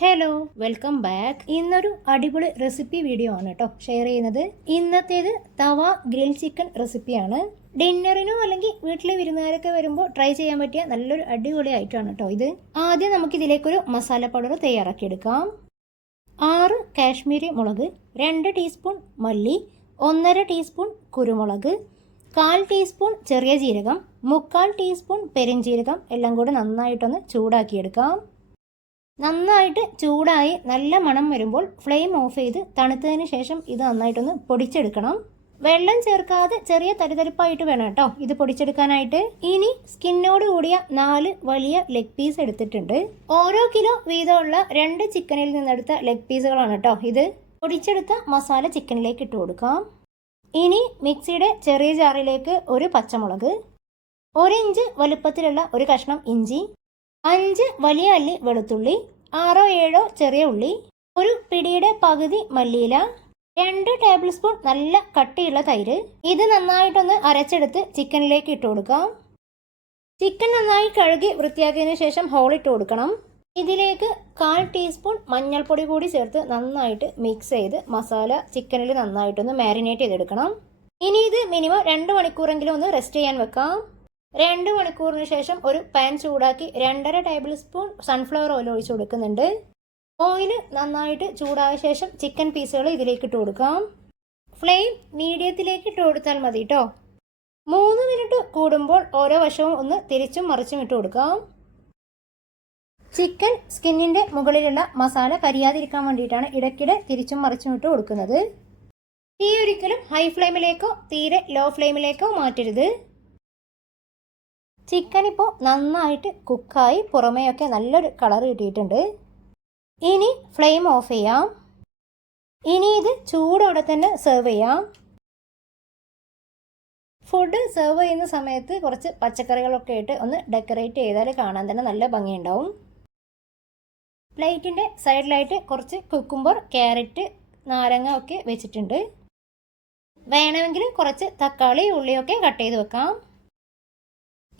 Hello welcome back ഇന്നൊരു അടിപൊളി recipe video ആണ് കേട്ടോ ഷെയർ ചെയ്യുന്നത്. ഇന്നത്തേത് തവ ഗ്രിൽ ചിക്കൻ റെസിപ്പിയാണ് ഡിന്നറിനോ അല്ലെങ്കിൽ വീട്ടിലെ വിരുന്നുകാരൊക്കെ വരുമ്പോൾ ട്രൈ ചെയ്യാൻ പറ്റിയ നല്ലൊരു അടിപൊളി ഐറ്റമാണ് കേട്ടോ ഇത്. ആദ്യം നമുക്ക് ഇതിലേക്കൊരു മസാല പൗഡർ തയ്യാറാക്കിയെടുക്കാം. ആറ് കാശ്മീരി മുളക് രണ്ട് ടീസ്പൂൺ മല്ലി ഒന്നര ടീസ്പൂൺ കുരുമുളക് കാൽ ടീസ്പൂൺ ചെറിയ ജീരകം മുക്കാൽ ടീസ്പൂൺ പെരിഞ്ജീരകം എല്ലാം കൂടെ നന്നായിട്ടൊന്ന് ചൂടാക്കിയെടുക്കാം. നന്നായിട്ട് ചൂടായി നല്ല മണം വരുമ്പോൾ ഫ്ലെയിം ഓഫ് ചെയ്ത് തണുത്തതിന് ശേഷം ഇത് നന്നായിട്ടൊന്ന് പൊടിച്ചെടുക്കണം. വെള്ളം ചേർക്കാതെ ചെറിയ തരിതരിപ്പായിട്ട് വേണം കേട്ടോ ഇത് പൊടിച്ചെടുക്കാനായിട്ട്. ഇനി സ്കിന്നോട് കൂടിയ നാല് വലിയ ലെഗ് പീസ് എടുത്തിട്ടുണ്ട്. ഓരോ കിലോ വീതമുള്ള രണ്ട് ചിക്കനിൽ നിന്നെടുത്ത ലെഗ് പീസുകളാണ് കേട്ടോ ഇത്. പൊടിച്ചെടുത്ത മസാല ചിക്കനിലേക്ക് ഇട്ട് കൊടുക്കാം. ഇനി മിക്സിയുടെ ചെറിയ ജാറിലേക്ക് ഒരു പച്ചമുളക് ഒരു ഇഞ്ച് വലുപ്പത്തിലുള്ള ഒരു കഷ്ണം ഇഞ്ചി അഞ്ച് വലിയ അല്ലി വെളുത്തുള്ളി ആറോ ഏഴോ ചെറിയ ഉള്ളി ഒരു പിടിയുടെ പകുതി മല്ലിയില രണ്ട് ടേബിൾ സ്പൂൺ നല്ല കട്ടിയുള്ള തൈര്. ഇത് നന്നായിട്ടൊന്ന് അരച്ചെടുത്ത് ചിക്കനിലേക്ക് ഇട്ട് കൊടുക്കാം. ചിക്കൻ നന്നായി കഴുകി വൃത്തിയാക്കിയതിന് ശേഷം ഹോളിട്ട് കൊടുക്കണം. ഇതിലേക്ക് കാൽ ടീസ്പൂൺ മഞ്ഞൾപ്പൊടി കൂടി ചേർത്ത് നന്നായിട്ട് മിക്സ് ചെയ്ത് മസാല ചിക്കനിൽ നന്നായിട്ടൊന്ന് മാരിനേറ്റ് ചെയ്തെടുക്കണം. ഇനി ഇത് മിനിമം രണ്ട് മണിക്കൂറെങ്കിലും ഒന്ന് റെസ്റ്റ് ചെയ്യാൻ വെക്കാം. രണ്ട് മണിക്കൂറിന് ശേഷം ഒരു പാൻ ചൂടാക്കി രണ്ടര ടേബിൾ സ്പൂൺ സൺഫ്ലവർ ഓയിൽ ഒഴിച്ചു കൊടുക്കുന്നുണ്ട്. ഓയിൽ നന്നായിട്ട് ചൂടായ ശേഷം ചിക്കൻ പീസുകൾ ഇതിലേക്ക് ഇട്ട് കൊടുക്കാം. ഫ്ലെയിം മീഡിയത്തിലേക്ക് ഇട്ട് കൊടുത്താൽ മതി കേട്ടോ മൂന്ന് മിനിറ്റ് കൂടുമ്പോൾ ഓരോ വശവും ഒന്ന് തിരിച്ചും മറിച്ചും ഇട്ട് കൊടുക്കാം. ചിക്കൻ സ്കിന്നിന്റെ മുകളിലുള്ള മസാല കരിയാതിരിക്കാൻ വേണ്ടിയിട്ടാണ് ഇടയ്ക്കിടെ തിരിച്ചും മറിച്ചും ഇട്ട് കൊടുക്കുന്നത്. തീ ഒരിക്കലും ഹൈ ഫ്ലെയിമിലേക്കോ തീരെ ലോ ഫ്ലെയിമിലേക്കോ മാറ്റരുത്. ചിക്കൻ ഇപ്പോൾ നന്നായിട്ട് കുക്കായി പുറമേയൊക്കെ നല്ലൊരു കളർ കിട്ടിയിട്ടുണ്ട്. ഇനി ഫ്ലെയിം ഓഫ് ചെയ്യാം. ഇനി ഇത് ചൂടോടെ തന്നെ സെർവ് ചെയ്യാം. ഫുഡ് സെർവ് ചെയ്യുന്ന സമയത്ത് കുറച്ച് പച്ചക്കറികളൊക്കെ ഇട്ട് ഒന്ന് ഡെക്കറേറ്റ് ചെയ്താൽ കാണാൻ തന്നെ നല്ല ഭംഗിയുണ്ടാവും. പ്ലേറ്റിന്റെ സൈഡിലായിട്ട് കുറച്ച് കുക്കുംബർ ക്യാരറ്റ് നാരങ്ങ ഒക്കെ വെച്ചിട്ടുണ്ട്. വേണമെങ്കിൽ കുറച്ച് തക്കാളി ഉള്ളിയൊക്കെ കട്ട് ചെയ്ത് വെക്കാം.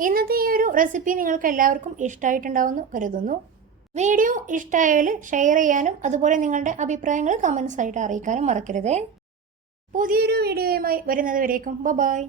ഇന്നത്തെ ഈ ഒരു റെസിപ്പി നിങ്ങൾക്ക് എല്ലാവർക്കും ഇഷ്ടമായിട്ടുണ്ടാവുമെന്ന് കരുതുന്നു. വീഡിയോ ഇഷ്ടമായാൽ ഷെയർ ചെയ്യാനും അതുപോലെ നിങ്ങളുടെ അഭിപ്രായങ്ങൾ കമൻസ് ആയിട്ട് അറിയിക്കാനും മറക്കരുത്. പുതിയൊരു വീഡിയോയുമായി വരുന്നത് വരേക്കും. ബൈ